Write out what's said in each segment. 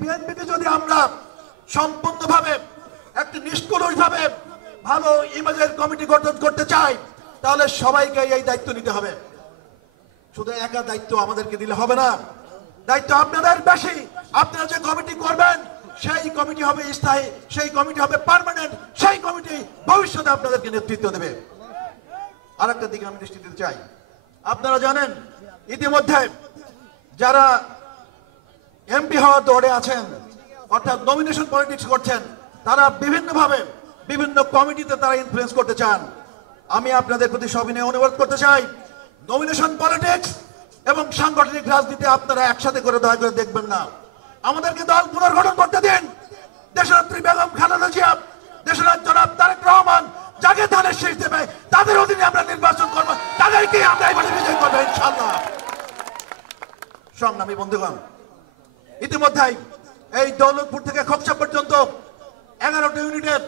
বিএনপিকে যদি আমরা সম্পূর্ণভাবে একটি নিষ্কলুষভাবে ভালো ইমেজের কমিটি গঠন করতে চাই, তাহলে সবাইকে এই দায়িত্ব নিতে হবে। শুধু একা দায়িত্ব আমাদেরকে দিলে হবে না, দায়িত্ব আপনাদের বেশি। আপনারা যে কমিটি করবেন সেই কমিটি হবে স্থায়ী, সেই কমিটি হবে পার্মানেন্ট, সেই কমিটি ভবিষ্যতে আপনাদেরকে নেতৃত্ব দেবে। আরেকটা দিকে আমি দৃষ্টি দিতে চাই। আপনারা জানেন ইতিমধ্যে যারা এমপি হওয়ার দৌড়ে আছেন, অর্থাৎ নমিনেশন পলিটিক্স করছেন, তারা বিভিন্নভাবে বিভিন্ন কমিটিতে তারা ইনফ্লুয়েন্স করতে চান। আমি আপনাদের প্রতি সবিনয়ে অনুরোধ করতে চাই, নমিনেশন পলিটিক্স এবং সাংগঠনিক রাজনীতি আপনারা একসাথে করে দয়া করে দেখবেন না। আমাদেরকে দল পুনর্গঠন করতে দিন। দেশনেত্রী বেগম খালেদা জিয়া, দেশনাথ জনাব তারেক রহমান যাকে ধানের শীষ দেবে তাদের অধীনে আমরা নির্বাচন করবো, তাদেরকে আমরা এবারে বিজয় করবো ইনশাআল্লাহ। সংগ্রামী বন্ধুগণ, ইতিমধ্যেই এই দৌলতপুর থেকে খোকসা পর্যন্ত 11টা ইউনিটের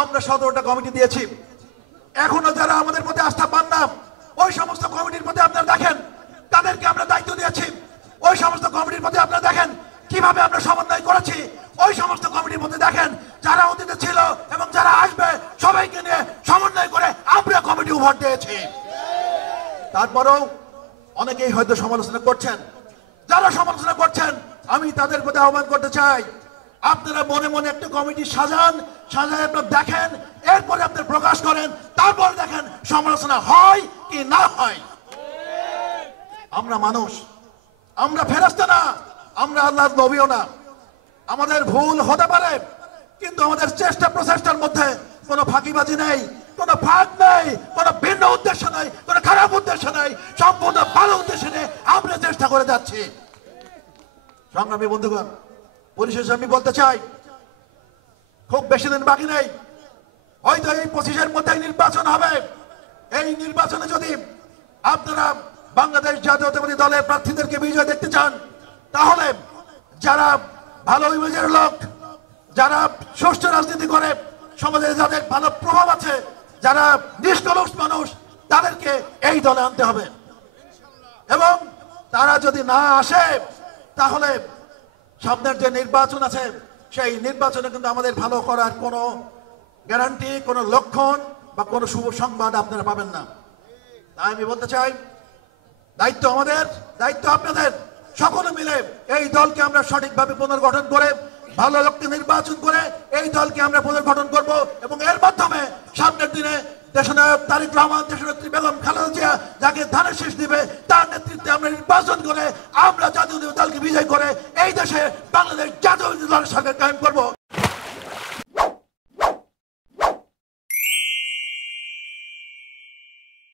আমরা 17টা কমিটি দিয়েছি। এখনো যারা আমাদের প্রতি আস্থা পান না, ওই সমস্ত কমিটির প্রতি আপনারা দেখেন তাদেরকে আমরা দায়িত্ব দিয়েছি। ওই সমস্ত কমিটির প্রতি আপনারা দেখেন কিভাবে আমরা সমন্বয় করেছি। ওই সমস্ত কমিটির মধ্যে দেখেন যারা অতীতে ছিল এবং যারা আসবে সবাইকে নিয়ে সমন্বয় করে আমরা কমিটি উপহার দিয়েছি। তারপরেও অনেকেই হয়তো সমালোচনা করছেন। যারা সমালোচনা করছেন আমি তাদের প্রতি আহ্বান করতে চাই, আপনারা মনে মনে একটা কমিটি সাজান, সাজায় আপনারা দেখেন, এরপরে আপনারা প্রকাশ করেন, তারপর দেখেন সমালোচনা হয় কি না হয়। আমরা মানুষ, আমরা ফেরেশতা না, আমরা আল্লাহর নবীও না। আমাদের ভুল হতে পারে, কিন্তু আমাদের চেষ্টা প্রচেষ্টার মধ্যে কোনো ফাঁকিবাজি নেই, কোনো ফাঁক নেই, কোনো ভিন্ন উদ্দেশ্য নেই, কোনো খারাপ উদ্দেশ্য নেই, সম্পূর্ণ ভালো উদ্দেশ্য নিয়ে আমরা চেষ্টা করে যাচ্ছি। সংগ্রামী বন্ধুগণ, পরিশেষে আমি বলতে চাই, খুব বেশি দিন বাকি নেই, হয়তো এই 25-এর মধ্যে নির্বাচন হবে। এই নির্বাচনে যদি আপনারা বাংলাদেশ জাতীয়তাবাদী দলের প্রার্থীদেরকে বিজয় দেখতে চান, তাহলে যারা ভালো ইমেজের লোক, যারা সুষ্ঠু রাজনীতি করে, সমাজে যাদের ভালো প্রভাব আছে, যারা নিষ্কলুষ মানুষ, তাদেরকে এই দলে আনতে হবে। এবং তারা যদি না আসে, তাহলে সামনের যে নির্বাচন আছে সেই নির্বাচনে কিন্তু আমাদের ভালো করার কোনো গ্যারান্টি, কোনো লক্ষণ বা কোনো শুভ সংবাদ আপনারা পাবেন না। তাই আমি বলতে চাই, দায়িত্ব আমাদের, দায়িত্ব আপনাদের। সকলে মিলে এই দলকে আমরা সঠিকভাবে পুনর্গঠন করে, ভালো লোককে নির্বাচন করে এই দলকে আমরা পুনর্গঠন করব এবং এর মাধ্যমে সামনের দিনে দেশনায়ক তারেক রহমান, দেশনেত্রী বেগম খালেদা জিয়া যাকে ধানের শীষ দিবে তার নেতৃত্বে আমরা নির্বাচন করে আমরা জাতীয় দলকে বিজয় করে এই দেশে বাংলাদেশ জাতীয় দলের সরকার কায়েম করব।